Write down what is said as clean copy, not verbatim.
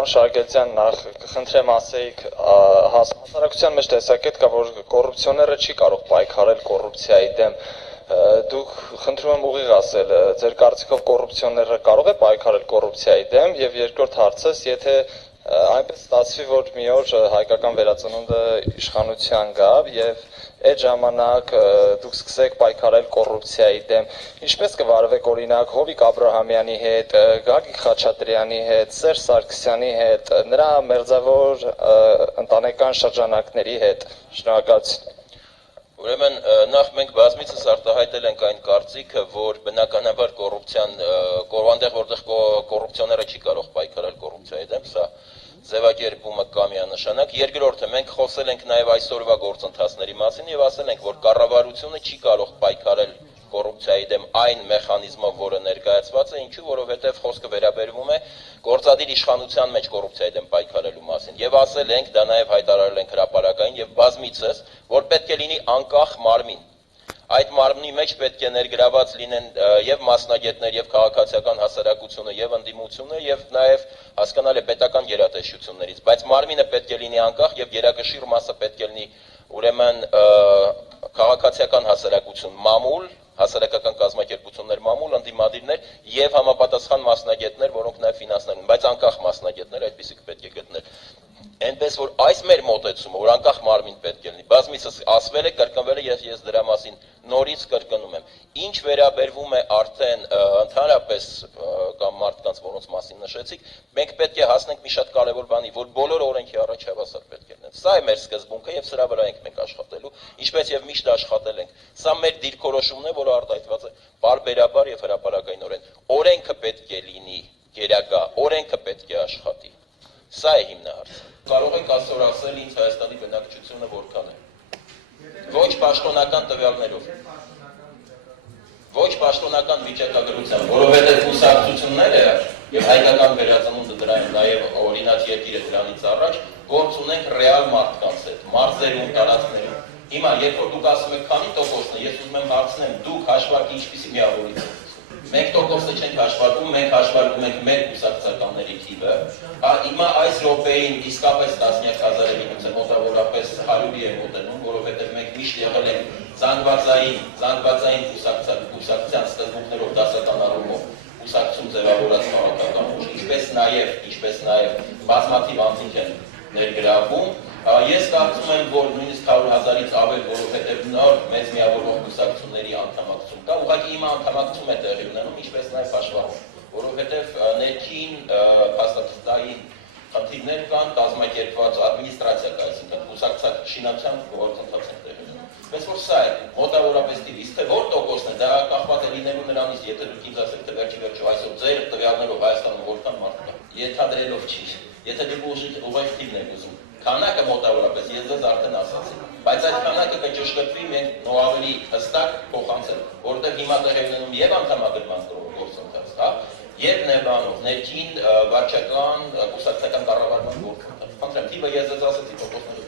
Պարոն Շարգելյան, նախ կխնդրեմ ասեիք, հասարակության մեջ տեսակետ կա, որ կոռուպցիոները չի կարող պայքարել կոռուպցիայի դեմ։ Դուք խնդրում եմ ուղիղ ասել, ձեր կարծիքով կոռուպցիոները կարող է պայքարել կոռուպցիայի դեմ, եւ երկրորդ հարցս, եթե այնպես ստացվի, որ մի օր հայկական վերածնունդը իշխանության գա եւ այդ ժամանակ դուք սկսեք պայքարել կոռուպցիայի դեմ, ինչպես կվարվեք օրինակ Հովիկ Աբրահամյանի հետ, Գագիկ Խաչատրյանի հետ, Սերժ Սարգսյանի հետ, նրա մերձավոր ընտանեկան շրջանակների հետ։ Շնորհակալություն։ Ուրեմն նախ մենք բազմիցս արտահայտել ենք այն կարծիքը, որ բնականաբար կոռուպցիան, այնտեղ որտեղ կոռուպցիոները չի կարող պայքարել կոռուպցիայի դեմ, սա ձևակերպումը կա միանշանակ։ Երկրորդը մենք խոսել ենք նաև այսօրվա գործընթացների մասին եւ ասել ենք, որ կառավարությունը չի կարող պայքարել կոռուպցիայի դեմ այն մեխանիզմով, որը ներկայացված է, ինչու, որովհետև խոսքը վերաբերվում է գործադիր իշխանության մեջ կոռուպցիայի դեմ պայքարելու մասին։ Եվ ասել ենք, դա նաև հայտարարել ենք հրապարակային եւ բազմիցս, որ պետք է լինի անկախ մարմին։ Այդ մարմնի մեջ պետք է ներգրաված լինեն եւ մասնագետներ, եւ քաղաքացիական հասարակությունը, եւ ընդդիմությունը, եւ նաեւ հասկանալ է պետական գերատեսչություններից, բայց մարմինը պետք է լինի անկախ եւ գերակշիռ մասը պետք է լինի ուրեմն քաղաքացիական հասարակություն մամուլ, հասարակական կազմակերպություններ մամուլ, ընդդիմադիրներ եւ համապատասխան մասնագետներ, որոնք նաեւ ֆինանսներ են, բայց անկախ մասնագետներ, այդպիսիք պետք է գտնել։ Այնպես որ այս մեր մոտեցումը, որ անկախ մարմին պետք է լինի, բազմիցս ասվել է, կրկնվել է, ես դրա մասին նորից կրկնում եմ։ Ինչ վերաբերվում է արդեն ընդհանրապես կամ մարդկանց, որոնց մասին նշեցիք, մենք պետք է հասնենք մի շատ կարևոր բանի, որ բոլոր օրենքի առաջ հավասար պետք է լինեն։ Սա է մեր սկզբունքը եւ սրա վրա ենք մենք աշխատելու, ինչպես եւ միշտ աշխատել ենք։ Սա մեր դիրքորոշումն է, որը արտահայտված է բարբերաբար եւ հրապարակայնորեն։ Օրենքը պետք է լինի գերակա, օրենքը պետք է աշխատի։ Սա է հիմնահարցը։ Կարող եք այսօր ասել ինձ Հայաստանի բնակչությունը որքան է։ Ոչ պաշտոնական տվյալներով։ Ոչ պաշտոնական վիճակագրությամբ, որովհետև կուսակցությունները եւ հայկական վերածնունդը դրա նաեւ օրինաց երկիրը դրանից առաջ գործ ունենք ռեալ մարդկանց հետ, մարզերում, տարածքներում։ Հիմա երբ որ դուք ասում եք քանի տոկոսն է, ես ուզում եմ հարցնեմ, դուք հաշվարկի ինչպիսի միավորից եք։ Մենք տոկոսը չենք հաշվարկում, մենք հաշվարկում ենք մեր կուսակցականների թիվը։ Հիմա այս րոպեին իսկապես տասնյակ հազարերի գուցե մոտավորապես 100-ի է մոտենում, որովհետև մենք միշտ եղել ենք զանգվածային կուսակցության սկզբունքներով դասական առումով կուսակցություն ձևավորած քաղաքական ուժ, ինչպես նաև բազմաթիվ անձինք են ներգրավում։ Ես կարծում եմ, որ նույնիսկ 100,000-ից ավել, որովհետև նոր մեծ միավորվող կուսակցությունների անդամակցություն կա, ուղղակի հիմա անդամակցում է տեղի ունենում, ինչպես նաև հաշվառում, որովհետև ներքին փաստաթղթային խնդիրներ կան, կազմակերպված ադմինիստրացիա կա, այսինքն կուսակցության գործընթաց են տեղի ունենում։ Բայց որ սա է, մոտավորապես թիվից, թե որ տոկոսն է, դա կախված է լինելու նրանից, եթե դուք ինձ ասեք, թե վերջի այսօր ձեր տվյալներով Հայաստանում որքան մարդ կա, ենթադրելով չի, եթե դուք ուղիղ թիվն եք ուզում, քանակը մոտավորապես ես ձեզ արդեն ասացի, բայց այդ քանակը կճշգրտվի մենք նո ավելի հստակ փոխանցել, որովհետև հիմա տեղի ունենում եւ անդամագրման գործընթաց, հա, եւ ներքին վարչական կուսակցական կառավարման գործընթաց։ Խնդրեմ, թիվը ես ձեզ ասացի, տոկոսները